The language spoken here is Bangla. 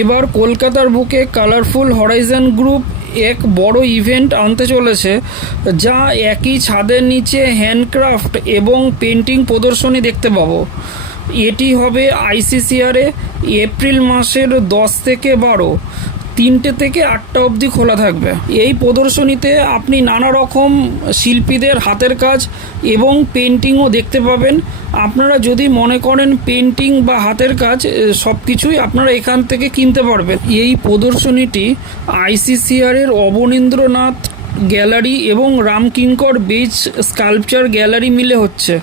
এবার কলকাতার বুকে কালারফুল হরাইজন গ্রুপ এক বড় ইভেন্ট আনতে চলেছে, যা একই ছাদের নিচে হ্যান্ডক্রাফট এবং পেন্টিং প্রদর্শনী দেখতে পাবো। এটি হবে আইসিসিআরে এপ্রিল মাসের 10 থেকে 12, 3টে থেকে 8টা অবধি খোলা থাকবে। এই প্রদর্শনীতে আপনি নানা রকম শিল্পীদের হাতের কাজ এবং পেন্টিংও দেখতে পাবেন। আপনারা যদি মনে করেন পেন্টিং বা হাতের কাজ সব কিছুই আপনারা এখান থেকে কিনতে পারবেন। এই প্রদর্শনীটি আইসিসিআরের অবনীন্দ্রনাথ গ্যালারি এবং রামকিঙ্কর বিচ স্কাল্পচার গ্যালারি মিলে হচ্ছে।